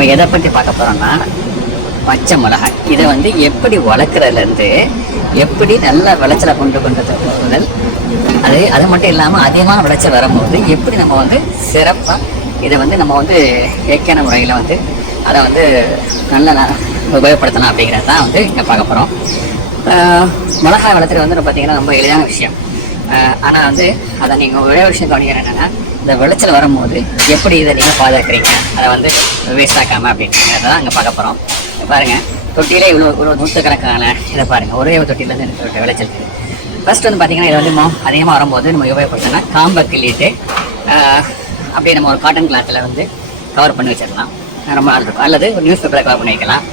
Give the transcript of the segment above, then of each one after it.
இப்போ எதை பற்றி பார்க்க போகிறோன்னா பச்சை மிளகாய். இதை வந்து எப்படி வளர்க்குறதுலேருந்து எப்படி நல்ல விளைச்சலை கொண்டு கொண்டு முதல் அது அது மட்டும் இல்லாமல் அதிகமான விளைச்சல் வரும்போது எப்படி நம்ம வந்து சிறப்பாக இதை வந்து நம்ம வந்து இயற்கையான முறையில் வந்து அதை வந்து நல்ல ந- உபயோகப்படுத்தலாம் அப்படிங்கிறது தான் வந்து இங்கே பார்க்க போகிறோம் மிளகாய் வளர்த்துறது வந்து பார்த்தீங்கன்னா ரொம்ப எளிதான விஷயம். ஆனால் வந்து அதை நீங்கள் ஒரே விஷயம் கவனிக்கணும் என்னென்னா இந்த விளைச்சல் வரும்போது எப்படி இதை நீங்கள் பாதுகாக்கிறீங்க? அதை வந்து வேஸ்ட் ஆக்காமல் அப்படின்றத தான் அங்கே பார்க்க போகிறோம் பாருங்கள் தொட்டியிலே இவ்வளோ இவ்வளோ நூற்றுக்கணக்கான இதை பாருங்கள் ஒரே ஒரு தொட்டியிலேருந்து எனக்கு விளைச்சல் ஃபஸ்ட் வந்து பார்த்தீங்கன்னா இது வந்து மோ அதிகமாக வரும்போது நம்ம உபயோகப்படுத்தினா காம்பை கிள்ளிட்டு அப்படியே நம்ம ஒரு காட்டன் கிளாத்தில் வந்து கவர் பண்ணி வச்சிடலாம். ரொம்ப நாள் இருக்கும். அல்லது ஒரு நியூஸ் பேப்பரை கவர் பண்ணி வைக்கலாம்.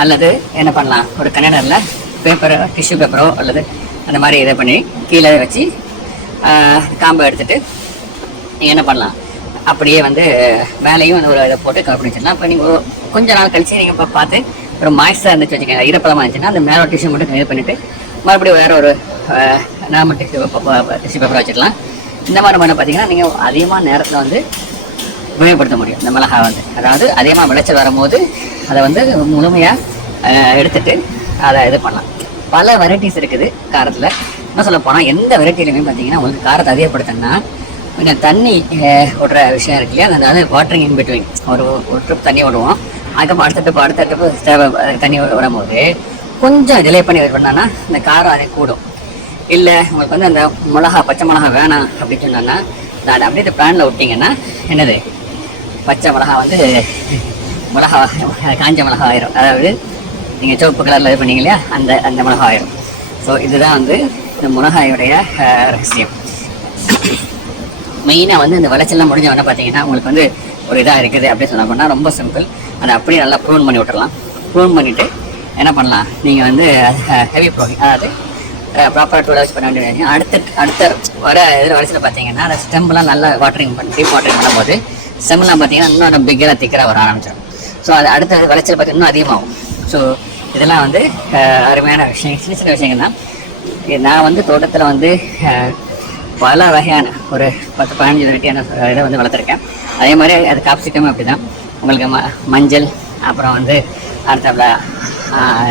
அல்லது என்ன பண்ணலாம்? ஒரு கண்டெய்னரில் பேப்பரோ டிஷ்யூ பேப்பரோ அல்லது அந்த மாதிரி இதை பண்ணி கீழே வச்சு காம்பை எடுத்துட்டு நீங்கள் என்ன பண்ணலாம்? அப்படியே வந்து மேலேயும் வந்து ஒரு இதை போட்டு கவர் பண்ணி வச்சிடலாம். இப்போ நீங்கள் கொஞ்ச நாள் கழிச்சு நீங்கள் இப்போ பார்த்து ஒரு மாய்ஸ்டாக இருந்துச்சு வச்சுக்கோங்க ஈரப்பதமாக இருந்துச்சுன்னா அந்த மேலே டிஷ்யூ மட்டும் இது பண்ணிவிட்டு மறுபடியும் வேறு ஒரு நார்மல் டிஷ்யூ டிஷ்யூ பேப்பர் வச்சுக்கலாம் இந்த மாதிரி பண்ண பார்த்தீங்கன்னா நீங்கள் அதிகமாக நேரத்தில் வந்து உபயோகப்படுத்த முடியும். இந்த மிளகா வந்து. அதாவது அதிகமாக விளைச்சல் வரும்போது அதை வந்து முழுமையாக எடுத்துட்டு அதை இது பண்ணலாம். பல வெரைட்டிஸ் இருக்குது காரத்தில். என்ன சொல்ல போனால் எந்த வெரைட்டிலையுமே பார்த்தீங்கன்னா உங்களுக்கு காரத்தை அதிகப்படுத்தணும்னா கொஞ்சம் தண்ணி அஹ், விஷயம் இருக்கு இல்லையா? அதாவது வாட்டரிங் இன் பிட்வீன் ஒரு ஒரு ட்ரிப் தண்ணி விடுவோம் அதுக்கப்புறம் அடுத்த ட்ரிப் அடுத்த ட்ரிப் தண்ணி விடும்போது கொஞ்சம் டிலே பண்ணி இது பண்ணான்னா இந்த காரம் அதே கூடும். இல்லை உங்களுக்கு வந்து அந்த மிளகா பச்சை மிளகா வேணாம் அப்படின்னு சொன்னாங்கன்னா நான் அப்படியே இந்த விட்டிங்கன்னா என்னது? பச்சை மிளகா வந்து மிளகா காஞ்ச மிளகா ஆயிரும். அதாவது நீங்கள் சிவப்பு கலரில் இது பண்ணீங்க இல்லையா? அந்த அந்த மிளகாயிரும் ஸோ இதுதான் வந்து இந்த மிளகாயுடைய ரகசியம். மெயினாக வந்து இந்த விளைச்சல்லாம் முடிஞ்ச உடனே பார்த்தீங்கன்னா உங்களுக்கு வந்து ஒரு இதாக இருக்குது அப்படின்னு சொன்னால் ரொம்ப சிம்பிள் அதை அப்படியே நல்லா ப்ரூன் பண்ணி விட்டுறலாம். ப்ரூன் பண்ணிவிட்டு என்ன பண்ணலாம்? நீங்கள் வந்து ஹெவி ப்ரோகிங் அதாவது ப்ராப்பராக டூ ஹவர்ஸ் பண்ண வேண்டிய அடுத்த அடுத்த வர இதில் வரிசையில் பார்த்தீங்கன்னா அந்த ஸ்டெம்லாம் நல்லா வாட்டரிங் பண்ணி டீப் வாட்டரிங் பண்ணும்போது ஸ்டெம்லாம் பார்த்தீங்கன்னா இன்னும் பிக்கராக திக்கராக வர ஆரம்பிச்சிடும். ஸோ அது அடுத்த விளைச்சல் பார்த்தீங்கன்னா இன்னும் அதிகமாகும். ஸோ இதெல்லாம் வந்து அருமையான விஷயம் சின்ன சின்ன விஷயங்கள் தான். நான் வந்து தோட்டத்தில் வந்து பல வகையான ஒரு பத்து பதினஞ்சு வெரைட்டியான இதை வந்து வளர்த்துருக்கேன். அதே மாதிரி அது காப்சிகம் அப்படி தான் உங்களுக்கு ம மஞ்சள் அப்புறம் வந்து அடுத்த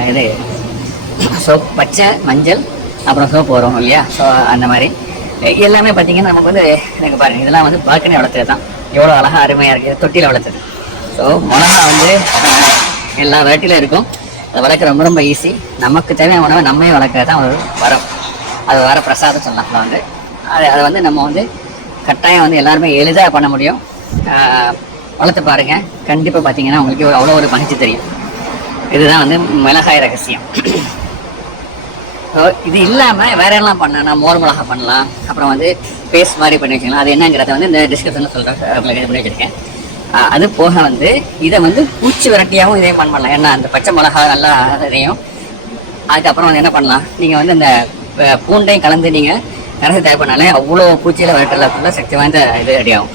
இது சோப் பச்சை மஞ்சள் அப்புறம் சோப்பு வரும் இல்லையா? ஸோ அந்த மாதிரி. எல்லாமே பார்த்தீங்கன்னா நமக்கு வந்து எனக்கு பாருங்க இதெல்லாம் வந்து பால்கனி வளர்த்தது தான். எவ்வளோ அழகாக அருமையாக இருக்குது தொட்டியில் வளர்த்தது. ஸோ மிளகா வந்து எல்லா வெரைட்டிலும் இருக்கும். அதை வளர்க்க ரொம்ப ரொம்ப ஈஸி நமக்கு தேவையான உணவை நம்மே வளர்க்குறது தான் ஒரு வரம். அது வர பிரசாதம் சொல்லலாம் அதை வந்து. அது அதை வந்து நம்ம வந்து கட்டாயம் வந்து எல்லாருமே எளிதாக பண்ண முடியும். வளர்த்து பாருங்கள் கண்டிப்பாக பார்த்தீங்கன்னா உங்களுக்கு ஒரு அவ்வளோ ஒரு மகிழ்ச்சி தெரியும். இதுதான் வந்து மிளகாய் ரகசியம். ஸோ இது இல்லாமல் வேற எல்லாம் பண்ணலாம்? மோர் மிளகா பண்ணலாம். அப்புறம் வந்து பேஸ்ட் மாதிரி பண்ணி வச்சுக்கலாம். அது என்னங்கிறத வந்து இந்த டிஸ்கிரிப்ஷனில் சொல்கிறேன் உங்களுக்கு இது பண்ணி வச்சுருக்கேன். அது போக வந்து இதை வந்து பூச்சி விரட்டியாகவும் இதே பண்ணலாம். ஏன்னா அந்த பச்சை மிளகா நல்லா அதையும் அதுக்கப்புறம் வந்து என்ன பண்ணலாம்? நீங்கள் வந்து அந்த பூண்டையும் கலந்து நீங்கள் கரைச்சி தயார் பண்ணாலே அவ்வளோ பூச்சியில் விரட்டல சக்தி வாய்ந்த இது ரெடி ஆகும்.